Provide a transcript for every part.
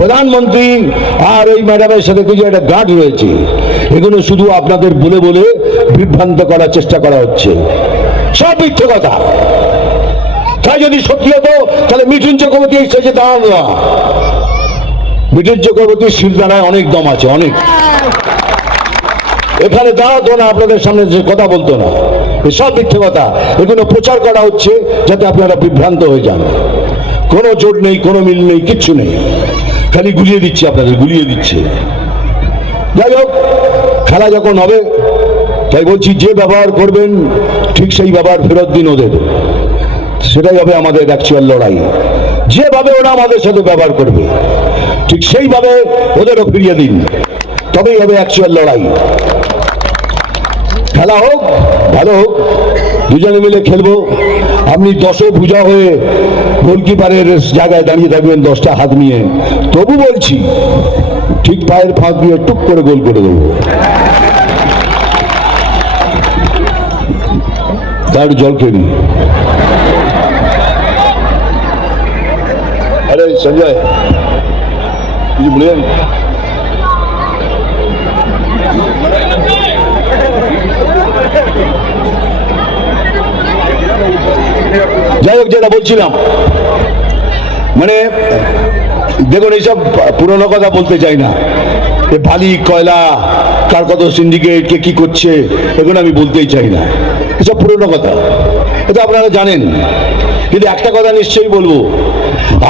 প্রধানমন্ত্রী আর ওই ম্যাডামের সাথে কিছু একটা গাঁট রয়েছে। এগুলো শুধু আপনাদের বলে বলে বিভ্রান্ত করার চেষ্টা করা হচ্ছে, সব মিথ্যে কথা। তাই যদি সত্যি হতো তাহলে মিঠুন চক্রবর্তী এই স্টেজে দাঁড়ানো না। মিঠুন চক্রবর্তীর শিরদাঁড়ায় অনেক দম আছে, অনেক। এখানে দাঁড়াতো না, আপনাদের সামনে যে কথা বলতো না। এসব মিথ্যে কথা, এগুলো প্রচার করা হচ্ছে যাতে আপনারা বিভ্রান্ত হয়ে যান। কোনো জোট নেই, কোনো মিল নেই, কিচ্ছু নেই, খালি গুলিয়ে দিচ্ছে, আপনাদের গুলিয়ে দিচ্ছে। যাই হোক, খেলা যখন হবে, তাই বলছি যে ব্যবহার করবেন ঠিক সেই ব্যবহার ফেরত দিন ওদের। সেটাই হবে আমাদের অ্যাকচুয়াল লড়াই। যেভাবে ওরা আমাদের সাথে ব্যবহার করবে ঠিক সেইভাবে ওদেরও ফিরিয়ে দিন, তবেই হবে অ্যাকচুয়াল লড়াই। খেলা হোক, ভালো হোক, দুজনে মিলে খেলবো। আপনি দশভুজা হয়ে গোলকিপারের জায়গায় দাঁড়িয়ে থাকবেন 10টা হাত নিয়ে, তবু বলছি ঠিক পায়ের ফাঁক দিয়ে টুক করে গোল করে দেবো। তার জল খেলি। আরে সঞ্জয়, কিছু বললেন? যাই হোক, যেটা বলছিলাম, মানে দেখুন, এইসব পুরনো কথা বলতে চাই না। এ বালি কয়লা কার কত সিন্ডিকেট কে কি করছে এগুলো আমি বলতেই চাই না। এসব পুরনো কথা, এটা আপনারা জানেন। কিন্তু একটা কথা নিশ্চয়ই বলবো,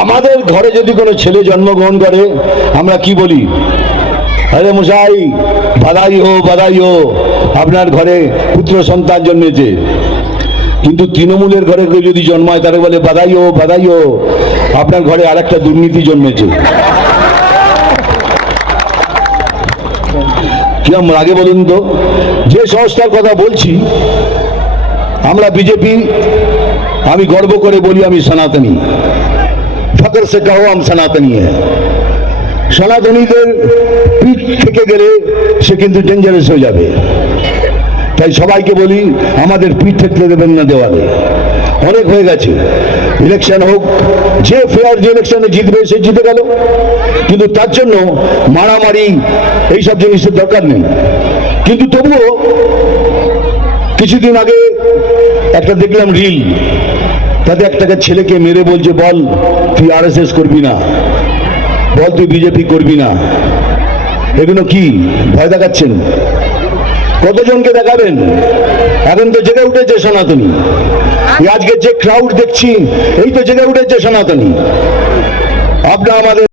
আমাদের ঘরে যদি কোনো ছেলে জন্মগ্রহণ করে, আমরা কি বলি? আরে মশাই, বাধাই হো, বাধাই হো, আপনার ঘরে পুত্র সন্তান জন্মেছে। কিন্তু তৃণমূলের ঘরে কেউ যদি জন্মায়, তারে বলে বাধাই হো, বাধাই হো, আপনার ঘরে আরেকটা দুর্নীতি জন্মেছে। কিরম লাগে বলুন তো? যে সংস্থার কথা বলছি, আমরা বিজেপি, আমি গর্ব করে বলি আমি সনাতনী। ফকর সে কাহো हम সনাতনী है। সনাতনীদের পিঠ থেকে গেলে সে কিন্তু ডেঞ্জারাস হয়ে যাবে। তাই সবাইকে বলি, আমাদের পিঠ ঠেকতে দেবেন না দেওয়ালে। অনেক হয়ে গেছে, ইলেকশন হোক, যে ফেয়ার যে ইলেকশনে জিতবে সে জিতে গেল। কিন্তু তার জন্য মারামারি এইসব জিনিসের দরকার নেই। কিন্তু তবুও কিছুদিন আগে একটা দেখলাম রিল, তাতে একটা ছেলেকে মেরে বলছে, বল তুই আরএসএস করবি না, বল তুই বিজেপি করবি না। এগুলো কি ভয় দেখাচ্ছেন? কতজনকে দেখাবেন? এখন তো জেগে উঠেছে সনাতনী। আজকে যে ক্রাউড দেখছি, এই তো জেগে উঠেছে সনাতনী। আপনারা আমাদের